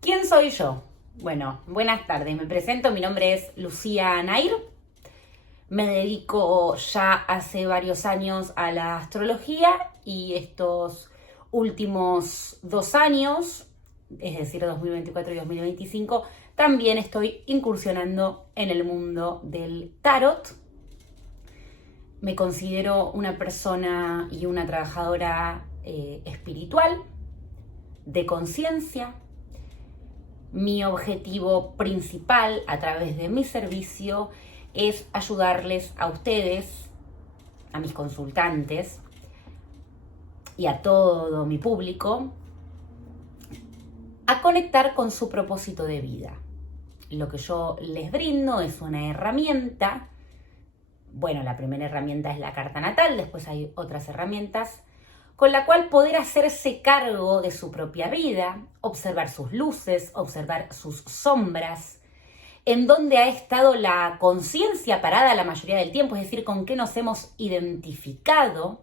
¿Quién soy yo? Bueno, buenas tardes, me presento, mi nombre es Lucía Nair. Me dedico ya hace varios años a la astrología y estos últimos 2 años, es decir, 2024 y 2025, también estoy incursionando en el mundo del tarot. Me considero una persona y una trabajadora espiritual, de conciencia. Mi objetivo principal a través de mi servicio es ayudarles a ustedes, a mis consultantes y a todo mi público a conectar con su propósito de vida. Lo que yo les brindo es una herramienta. Bueno, la primera herramienta es la carta natal, después hay otras herramientas con la cual poder hacerse cargo de su propia vida, observar sus luces, observar sus sombras, en dónde ha estado la conciencia parada la mayoría del tiempo, es decir, con qué nos hemos identificado,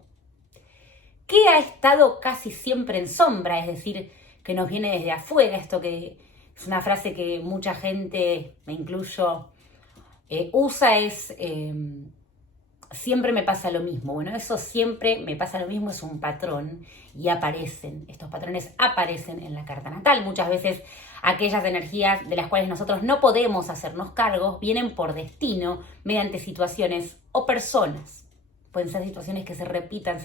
qué ha estado casi siempre en sombra, es decir, que nos viene desde afuera, esto que es una frase que mucha gente, me incluyo, usa, es siempre me pasa lo mismo. Bueno, eso siempre me pasa lo mismo es un patrón y estos patrones aparecen en la carta natal. Muchas veces aquellas energías de las cuales nosotros no podemos hacernos cargos vienen por destino mediante situaciones o personas. Pueden ser situaciones que se repitan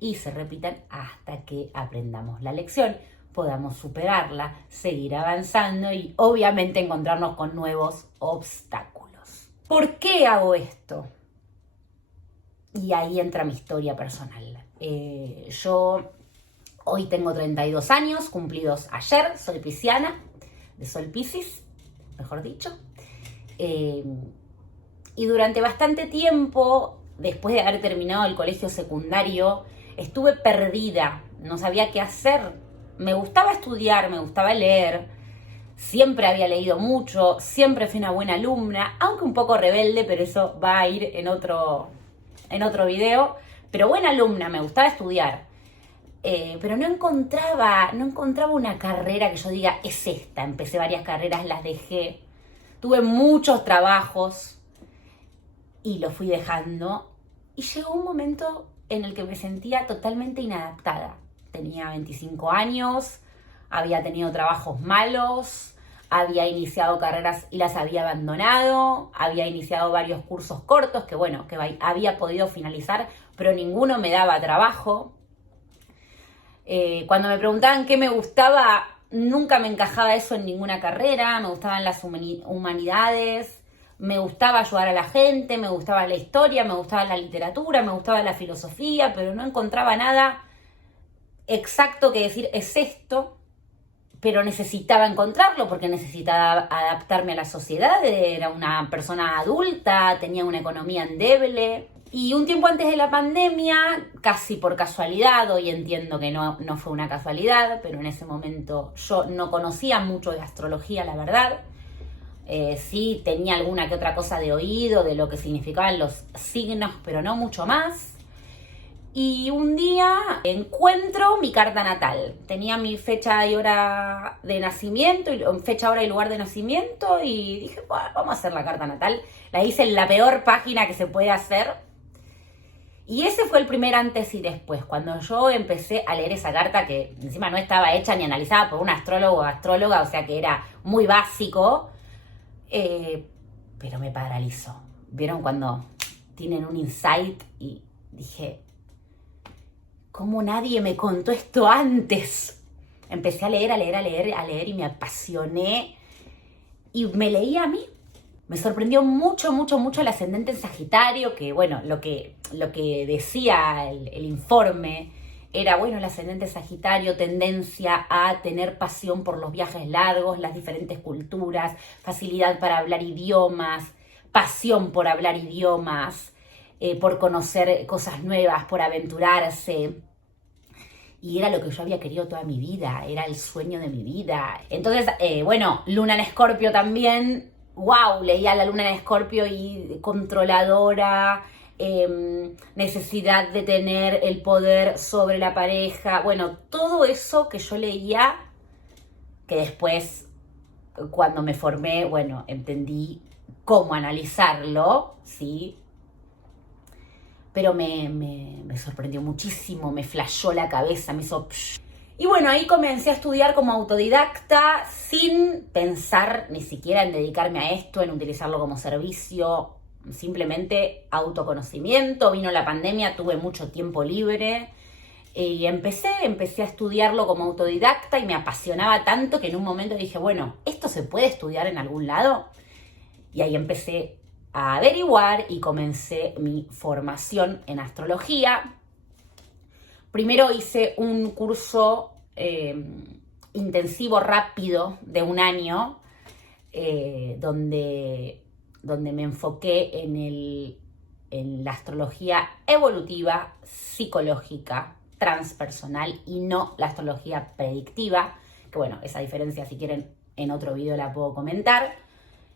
y se repitan hasta que aprendamos la lección, podamos superarla, seguir avanzando y obviamente encontrarnos con nuevos obstáculos. ¿Por qué hago esto? Y ahí entra mi historia personal. Yo hoy tengo 32 años, cumplidos ayer, soy pisciana, de Sol Piscis, mejor dicho. Y durante bastante tiempo, después de haber terminado el colegio secundario, estuve perdida, no sabía qué hacer. Me gustaba estudiar, me gustaba leer, siempre había leído mucho, siempre fui una buena alumna, aunque un poco rebelde, pero eso va a ir en otro video, pero buena alumna, me gustaba estudiar, pero no encontraba una carrera que yo diga, es esta. Empecé varias carreras, las dejé, tuve muchos trabajos y los fui dejando, y llegó un momento en el que me sentía totalmente inadaptada. Tenía 25 años, había tenido trabajos malos, había iniciado carreras y las había abandonado, había iniciado varios cursos cortos que había podido finalizar, pero ninguno me daba trabajo. Cuando me preguntaban qué me gustaba, nunca me encajaba eso en ninguna carrera. Me gustaban las humanidades, me gustaba ayudar a la gente, me gustaba la historia, me gustaba la literatura, me gustaba la filosofía, pero no encontraba nada exacto que decir, es esto. Pero necesitaba encontrarlo porque necesitaba adaptarme a la sociedad, era una persona adulta, tenía una economía endeble. Y un tiempo antes de la pandemia, casi por casualidad, hoy entiendo que no fue una casualidad, pero en ese momento yo no conocía mucho de astrología, la verdad. Sí tenía alguna que otra cosa de oído, de lo que significaban los signos, pero no mucho más. Y un día encuentro mi carta natal. Tenía mi fecha y hora de nacimiento, fecha, hora y lugar de nacimiento, y dije, bueno, vamos a hacer la carta natal. La hice en la peor página que se puede hacer. Y ese fue el primer antes y después. Cuando yo empecé a leer esa carta, que encima no estaba hecha ni analizada por un astrólogo o astróloga, o sea que era muy básico, pero me paralizó. ¿Vieron cuando tienen un insight? Y dije, ¿cómo nadie me contó esto antes? Empecé a leer y me apasioné y me leí a mí. Me sorprendió mucho el ascendente en Sagitario, que bueno, lo que decía el informe era, bueno, el ascendente Sagitario, tendencia a tener pasión por los viajes largos, las diferentes culturas, facilidad para hablar idiomas, pasión por hablar idiomas, por conocer cosas nuevas, por aventurarse. Y era lo que yo había querido toda mi vida, era el sueño de mi vida. Entonces, Luna en Escorpio también, wow, leía la Luna en Escorpio y controladora, necesidad de tener el poder sobre la pareja. Bueno, todo eso que yo leía que después, cuando me formé, bueno, entendí cómo analizarlo, ¿sí? Pero me sorprendió muchísimo, me flashó la cabeza, me hizo... Y bueno, ahí comencé a estudiar como autodidacta sin pensar ni siquiera en dedicarme a esto, en utilizarlo como servicio, simplemente autoconocimiento. Vino la pandemia, tuve mucho tiempo libre y empecé a estudiarlo como autodidacta y me apasionaba tanto que en un momento dije, bueno, ¿esto se puede estudiar en algún lado? Y ahí empecé a averiguar y comencé mi formación en astrología. Primero hice un curso intensivo rápido de 1 año, donde me enfoqué en la astrología evolutiva, psicológica, transpersonal y no la astrología predictiva, que bueno, esa diferencia si quieren en otro video la puedo comentar.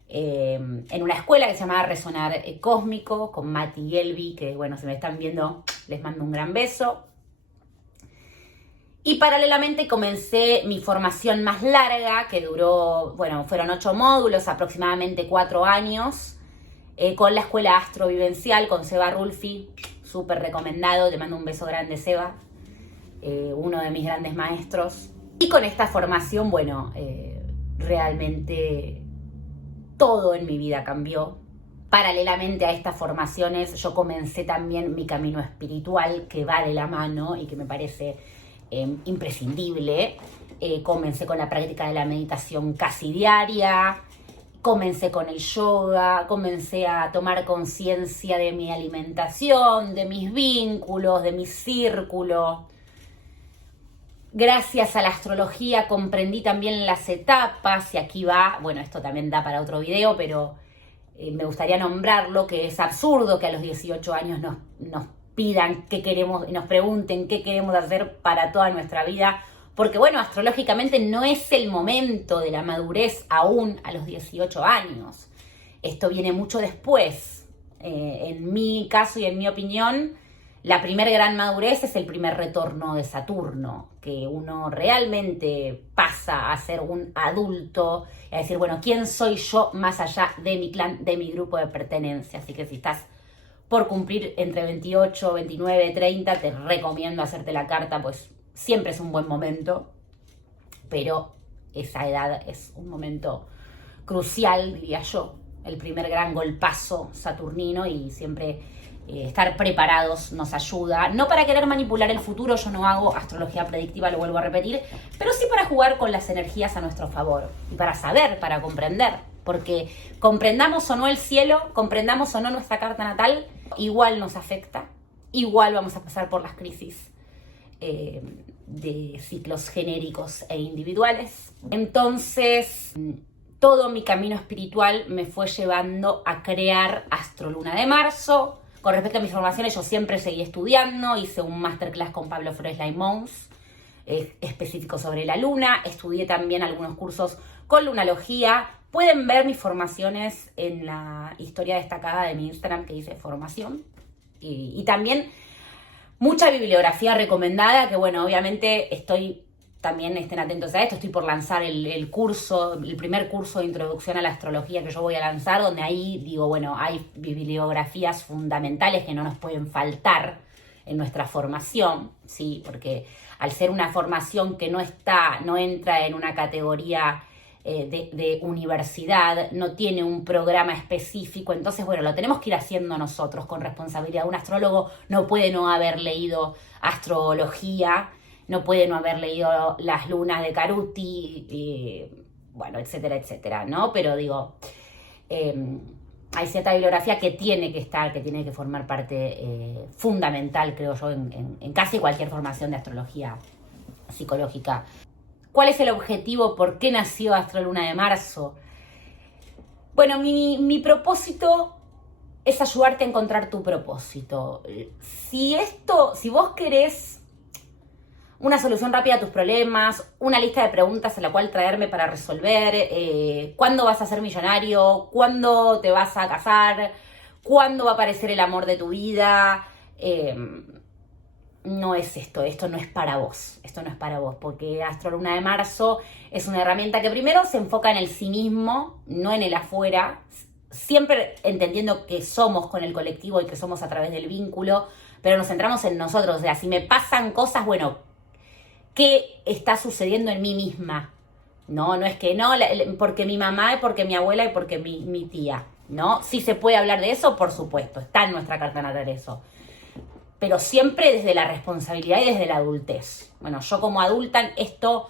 En una escuela que se llamaba Resonar Cósmico, con Mati y Elvi, que bueno, si me están viendo, les mando un gran beso. Y paralelamente comencé mi formación más larga, que duró, bueno, fueron 8 módulos, aproximadamente 4 años, con la Escuela Astrovivencial, con Seba Rulfi, súper recomendado, te mando un beso grande, Seba, uno de mis grandes maestros. Y con esta formación, bueno, realmente todo en mi vida cambió. Paralelamente a estas formaciones, yo comencé también mi camino espiritual, que va de la mano y que me parece imprescindible. Comencé con la práctica de la meditación casi diaria, comencé con el yoga, comencé a tomar conciencia de mi alimentación, de mis vínculos, de mi círculo. Gracias a la astrología comprendí también las etapas, y aquí va, bueno, esto también da para otro video, pero me gustaría nombrarlo, que es absurdo que a los 18 años nos pidan qué queremos, nos pregunten qué queremos hacer para toda nuestra vida, porque bueno, astrológicamente no es el momento de la madurez aún a los 18 años. Esto viene mucho después. En mi caso y en mi opinión, la primer gran madurez es el primer retorno de Saturno, que uno realmente pasa a ser un adulto y a decir, bueno, ¿quién soy yo más allá de mi clan, de mi grupo de pertenencia? Así que si estás por cumplir entre 28, 29, 30, te recomiendo hacerte la carta, pues siempre es un buen momento, pero esa edad es un momento crucial, diría yo, el primer gran golpazo saturnino, y siempre estar preparados nos ayuda, no para querer manipular el futuro, yo no hago astrología predictiva, lo vuelvo a repetir, pero sí para jugar con las energías a nuestro favor y para saber, para comprender, porque comprendamos o no el cielo, comprendamos o no nuestra carta natal, igual nos afecta, igual vamos a pasar por las crisis de ciclos genéricos e individuales. Entonces, todo mi camino espiritual me fue llevando a crear Astroluna de Marzo. Con respecto a mis formaciones, yo siempre seguí estudiando, hice un masterclass con Pablo Fresley Mons, específico sobre la luna, estudié también algunos cursos con lunalogía. Pueden ver mis formaciones en la historia destacada de mi Instagram, que dice formación, y también mucha bibliografía recomendada, que bueno, obviamente también estén atentos a esto, estoy por lanzar el curso, el primer curso de introducción a la astrología que yo voy a lanzar, donde ahí digo, bueno, hay bibliografías fundamentales que no nos pueden faltar en nuestra formación, ¿sí? Porque al ser una formación que no entra en una categoría de universidad, no tiene un programa específico, entonces bueno, lo tenemos que ir haciendo nosotros con responsabilidad. Un astrólogo no puede no haber leído astrología, no puede no haber leído las lunas de Caruti, bueno, etcétera, etcétera, ¿no? Pero digo, hay cierta bibliografía que tiene que estar, que tiene que formar parte fundamental, creo yo, en casi cualquier formación de astrología psicológica. ¿Cuál es el objetivo? ¿Por qué nació Astroluna de Marzo? Bueno, mi propósito es ayudarte a encontrar tu propósito. Si vos querés una solución rápida a tus problemas, una lista de preguntas a la cual traerme para resolver, ¿cuándo vas a ser millonario? ¿Cuándo te vas a casar? ¿Cuándo va a aparecer el amor de tu vida? no es esto no es para vos, porque Astroluna de Marzo es una herramienta que primero se enfoca en el sí mismo, no en el afuera, siempre entendiendo que somos con el colectivo y que somos a través del vínculo, pero nos centramos en nosotros. O sea, si me pasan cosas, bueno, ¿qué está sucediendo en mí misma? No es que no, porque mi mamá y porque mi abuela y porque mi tía, ¿no? Sí se puede hablar de eso, por supuesto, está en nuestra carta natal eso. Pero siempre desde la responsabilidad y desde la adultez. Bueno, yo como adulta, esto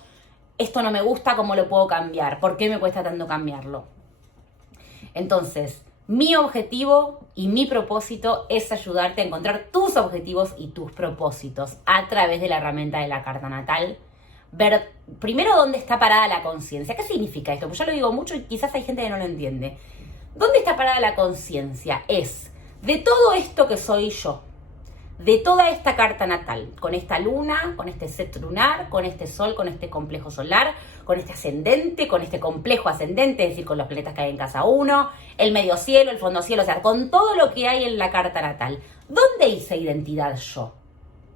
no me gusta, ¿cómo lo puedo cambiar? ¿Por qué me cuesta tanto cambiarlo? Entonces, mi objetivo y mi propósito es ayudarte a encontrar tus objetivos y tus propósitos a través de la herramienta de la carta natal. Ver primero dónde está parada la conciencia. ¿Qué significa esto? Pues yo lo digo mucho y quizás hay gente que no lo entiende. ¿Dónde está parada la conciencia? Es de todo esto que soy yo, de toda esta carta natal, con esta luna, con este set lunar, con este sol, con este complejo solar, con este ascendente, con este complejo ascendente, es decir, con los planetas que hay en casa 1, el medio cielo, el fondo cielo, o sea, con todo lo que hay en la carta natal. ¿Dónde hice identidad yo?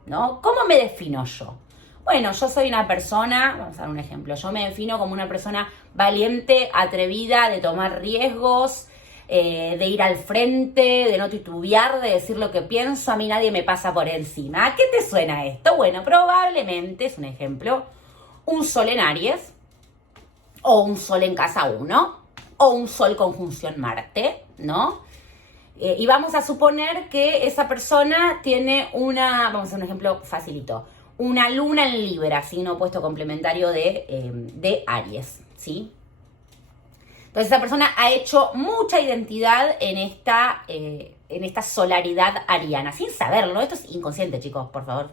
¿No? ¿Cómo me defino yo? Bueno, yo soy una persona, vamos a dar un ejemplo, yo me defino como una persona valiente, atrevida, de tomar riesgos, de ir al frente, de no titubear, de decir lo que pienso, a mí nadie me pasa por encima. ¿A qué te suena esto? Bueno, probablemente, es un ejemplo, un sol en Aries, o un sol en casa 1, o un sol conjunción Marte, ¿no? Y vamos a suponer que esa persona tiene vamos a hacer un ejemplo facilito, una luna en Libra, signo opuesto complementario de Aries, ¿sí? Entonces esa persona ha hecho mucha identidad en esta solaridad ariana, sin saberlo. Esto es inconsciente, chicos, por favor,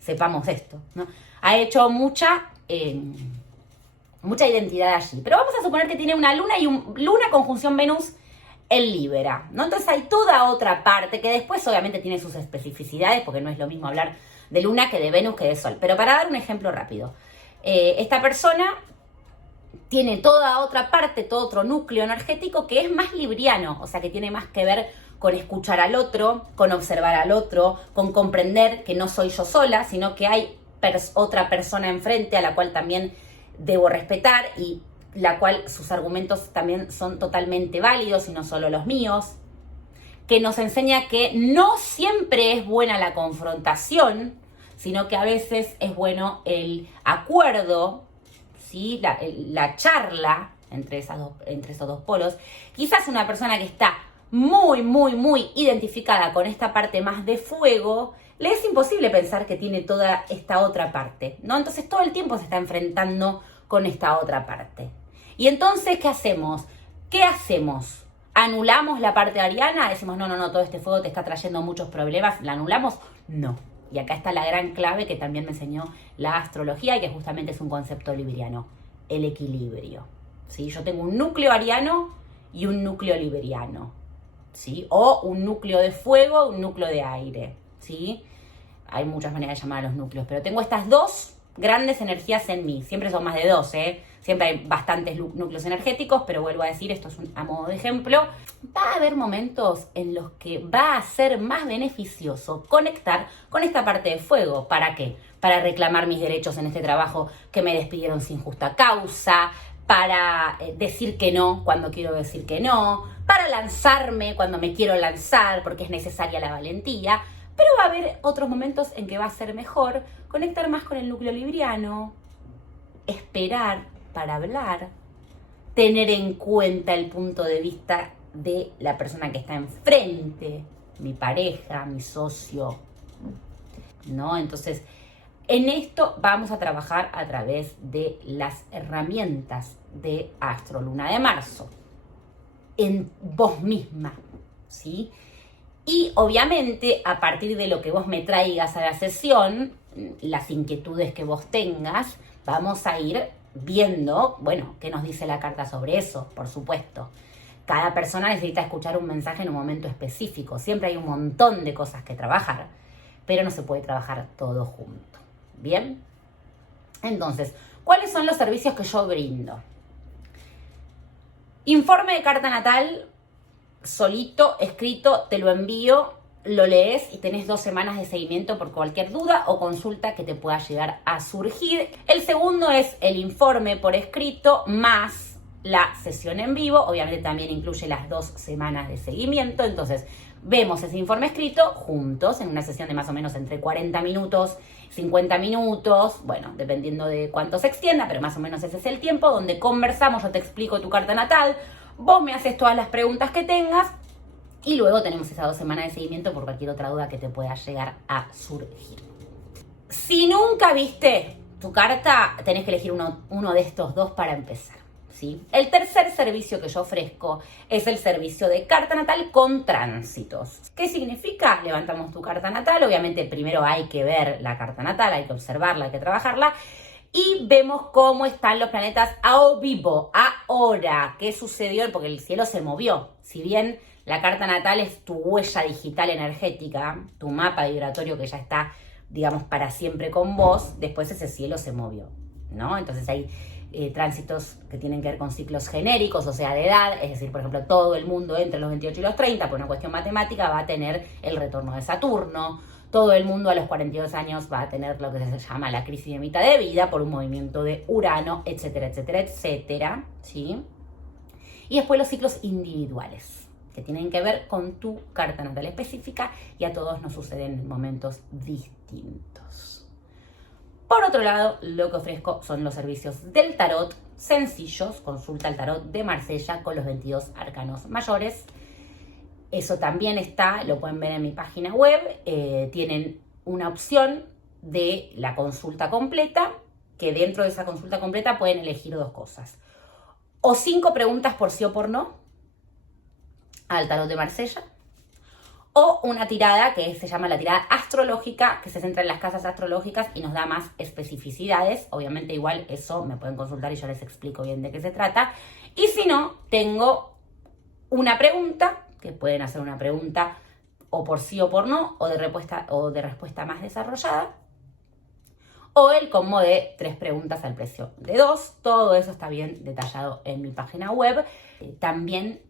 sepamos esto, ¿no? Ha hecho mucha identidad allí. Pero vamos a suponer que tiene una luna y luna conjunción Venus en Libra, ¿no? Entonces hay toda otra parte que después obviamente tiene sus especificidades, porque no es lo mismo hablar de luna que de Venus que de sol. Pero para dar un ejemplo rápido, esta persona tiene toda otra parte, todo otro núcleo energético que es más libriano, o sea, que tiene más que ver con escuchar al otro, con observar al otro, con comprender que no soy yo sola, sino que hay otra persona enfrente a la cual también debo respetar y la cual sus argumentos también son totalmente válidos y no solo los míos, que nos enseña que no siempre es buena la confrontación, sino que a veces es bueno el acuerdo, ¿sí? La charla entre esos dos polos. Quizás una persona que está muy, muy, muy identificada con esta parte más de fuego, le es imposible pensar que tiene toda esta otra parte, ¿no? Entonces todo el tiempo se está enfrentando con esta otra parte. Y entonces, ¿qué hacemos? ¿Anulamos la parte ariana? Decimos, no, todo este fuego te está trayendo muchos problemas, ¿la anulamos? No. Y acá está la gran clave que también me enseñó la astrología y que justamente es un concepto libriano, el equilibrio, ¿sí? Yo tengo un núcleo ariano y un núcleo libriano, ¿sí? O un núcleo de fuego, un núcleo de aire, ¿sí? Hay muchas maneras de llamar a los núcleos, pero tengo estas dos grandes energías en mí. Siempre son más de dos, Siempre hay bastantes núcleos energéticos, pero vuelvo a decir, esto es a modo de ejemplo. Va a haber momentos en los que va a ser más beneficioso conectar con esta parte de fuego. ¿Para qué? Para reclamar mis derechos en este trabajo que me despidieron sin justa causa, para decir que no cuando quiero decir que no, para lanzarme cuando me quiero lanzar porque es necesaria la valentía. Pero va a haber otros momentos en que va a ser mejor conectar más con el núcleo libriano, esperar para hablar, tener en cuenta el punto de vista de la persona que está enfrente, mi pareja, mi socio, ¿no? Entonces, en esto vamos a trabajar a través de las herramientas de Astroluna de Marzo, en vos misma, ¿sí? Y obviamente, a partir de lo que vos me traigas a la sesión, las inquietudes que vos tengas, vamos a ir viendo, bueno, qué nos dice la carta sobre eso, por supuesto. Cada persona necesita escuchar un mensaje en un momento específico. Siempre hay un montón de cosas que trabajar, pero no se puede trabajar todo junto. ¿Bien? Entonces, ¿cuáles son los servicios que yo brindo? Informe de carta natal, solito, escrito, te lo envío lo lees y tenés 2 semanas de seguimiento por cualquier duda o consulta que te pueda llegar a surgir. El segundo es el informe por escrito más la sesión en vivo. Obviamente también incluye las 2 semanas de seguimiento. Entonces vemos ese informe escrito juntos en una sesión de más o menos entre 40 minutos, 50 minutos, bueno, dependiendo de cuánto se extienda, pero más o menos ese es el tiempo donde conversamos, yo te explico tu carta natal, vos me haces todas las preguntas que tengas y luego tenemos esas 2 semanas de seguimiento por cualquier otra duda que te pueda llegar a surgir. Si nunca viste tu carta, tenés que elegir uno de estos 2 para empezar, ¿sí? El tercer servicio que yo ofrezco es el servicio de carta natal con tránsitos. ¿Qué significa? Levantamos tu carta natal, obviamente primero hay que ver la carta natal, hay que observarla, hay que trabajarla, y vemos cómo están los planetas a vivo, ahora, qué sucedió, porque el cielo se movió. Si bien la carta natal es tu huella digital energética, tu mapa vibratorio que ya está, digamos, para siempre con vos, después ese cielo se movió, ¿no? Entonces hay tránsitos que tienen que ver con ciclos genéricos, o sea, de edad, es decir, por ejemplo, todo el mundo entre los 28 y los 30, por una cuestión matemática, va a tener el retorno de Saturno. Todo el mundo a los 42 años va a tener lo que se llama la crisis de mitad de vida por un movimiento de Urano, etcétera, etcétera, etcétera, ¿sí? Y después los ciclos individuales, que tienen que ver con tu carta natal específica y a todos nos suceden en momentos distintos. Por otro lado, lo que ofrezco son los servicios del tarot sencillos, consulta el tarot de Marsella con los 22 arcanos mayores. Eso también está, lo pueden ver en mi página web, tienen una opción de la consulta completa, que dentro de esa consulta completa pueden elegir 2 cosas. O 5 preguntas por sí o por no, al tarot de Marsella, o una tirada que se llama la tirada astrológica, que se centra en las casas astrológicas y nos da más especificidades. Obviamente igual eso me pueden consultar y yo les explico bien de qué se trata. Y si no, tengo una pregunta, que pueden hacer una pregunta o por sí o por no, o de respuesta más desarrollada, o el combo de 3 preguntas al precio de 2. Todo eso está bien detallado en mi página web. También,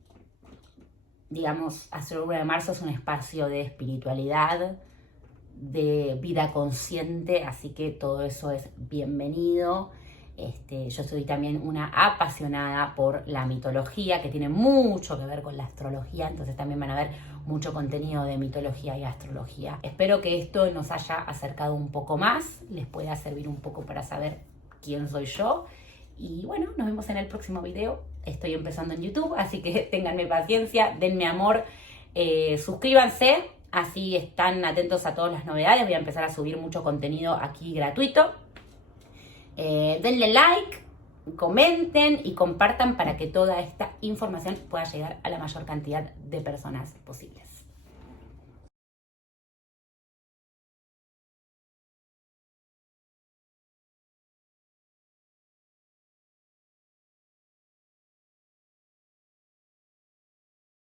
digamos, Astrología de Marzo es un espacio de espiritualidad, de vida consciente, así que todo eso es bienvenido. Yo soy también una apasionada por la mitología, que tiene mucho que ver con la astrología, entonces también van a ver mucho contenido de mitología y astrología. Espero que esto nos haya acercado un poco más, les pueda servir un poco para saber quién soy yo. Y bueno, nos vemos en el próximo video. Estoy empezando en YouTube, así que ténganme paciencia, denme amor, suscríbanse, así están atentos a todas las novedades. Voy a empezar a subir mucho contenido aquí gratuito. Denle like, comenten y compartan para que toda esta información pueda llegar a la mayor cantidad de personas posibles.